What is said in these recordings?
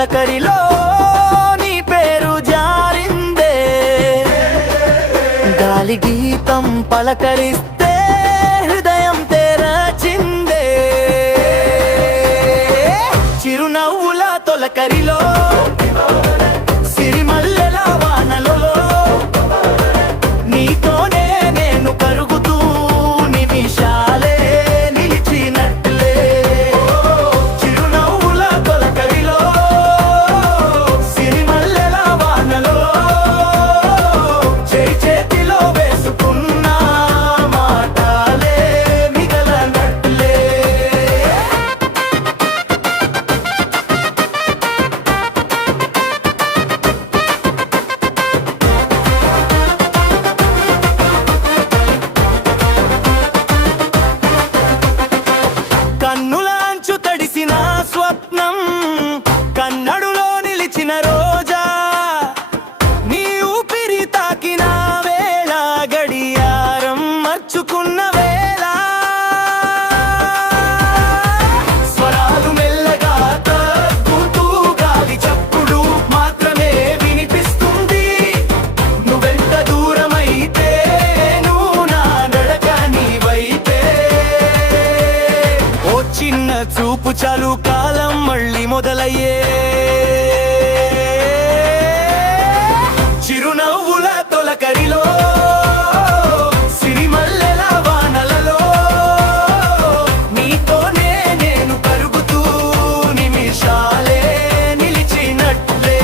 తొలకరిలో నీ పేరు జారిందే, గాలి గీతం పలకరిస్తే హృదయం తెరచిందే. చిరునవ్వుల తొలకరిలో సిరిమల్లెల వానలో నీతోనే నేను కరుగుతూ నిమిషాలే నిలిచినట్లే. చిరునవ్వుల తొలకరిలో సిరిమల్లెల వానలో చేతిలో వేసుకున్న మాటలే మిగలనట్లే. కన్నులాంచు తడిసిన స్వప్నం, కన్నడులో నిలిచిన రోజా, నీ ఊపిరి తాకిన వేళ, గడియారం మర్చుకున్న వేళ. స్వరాలు మెల్లగా తగ్గుతూ గాలి చప్పుడు మాత్రమే వినిపిస్తుంది. నువ్వెంత దూరమైతే నువ్వు నా నడక నీ వైపే. ఓ చిన్న చూపు చాలు కాలం మళ్ళీ మొదలయ్యే. చిరునవ్వుల తొలకరిలో సిరిమల్లెల వానలలో నీతోనే నేను కరుగుతూ నిమిషాలే నిలిచినట్లే.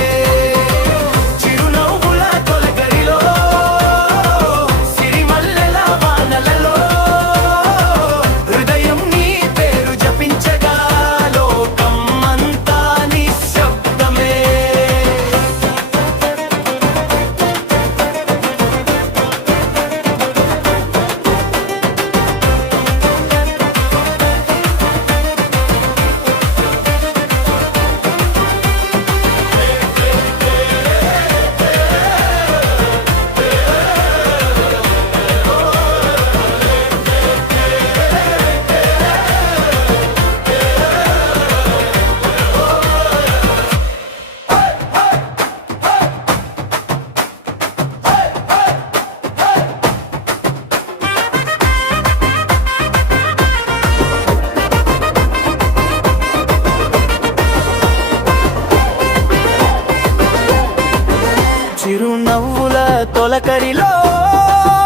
చిరునవ్వుల తొలకరిలో సిరిమల్లెల వానలలో హృదయం నీ పేరు జపించగా లోకం అంతా నిశ్శబ్దమే. చిరునవ్వుల తొలకరిలో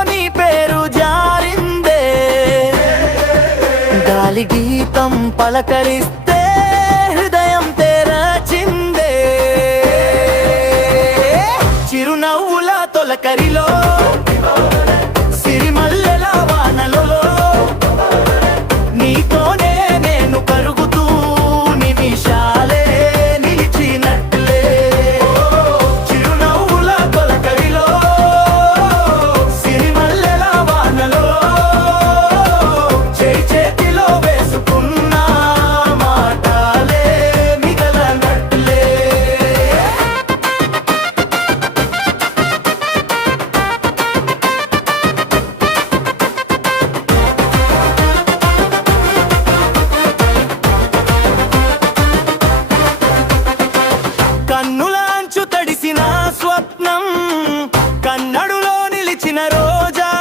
నీ పేరు జారిందే, గాలి గీతం పలకరిస్తే హృదయం తెరచిందే. చిరునవ్వుల తొలకరిలో సిరిమల్లెల వానలో నీతోనే నేను కరుగుతూ నిమిషాలే నిలిచినట్లే. చిరునవ్వుల తొలకరిలో సిరిమల్లెల వానలో చేతిలో వేసుకున్న మాటలే మిగలనట్లే. కన్నులాంచు తడిసిన స్వప్నం, కన్నడులో నిలిచిన రోజా,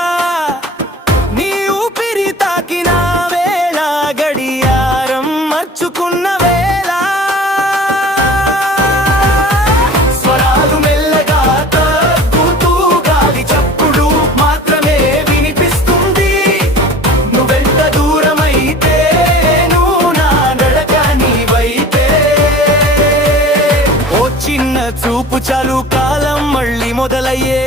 నీ ఊపిరి తాకిన వేళ, గడియారం మర్చుకున్న వేళ. స్వరాలు మెల్లగా తగ్గుతూ గాలి చప్పుడు మాత్రమే వినిపిస్తుంది. నువ్వెంత దూరమైతే నువ్వు నా నడక నీ వైపే. ఓ చిన్న చూపు చాలు కాలం మళ్ళీ మొదలయ్యే.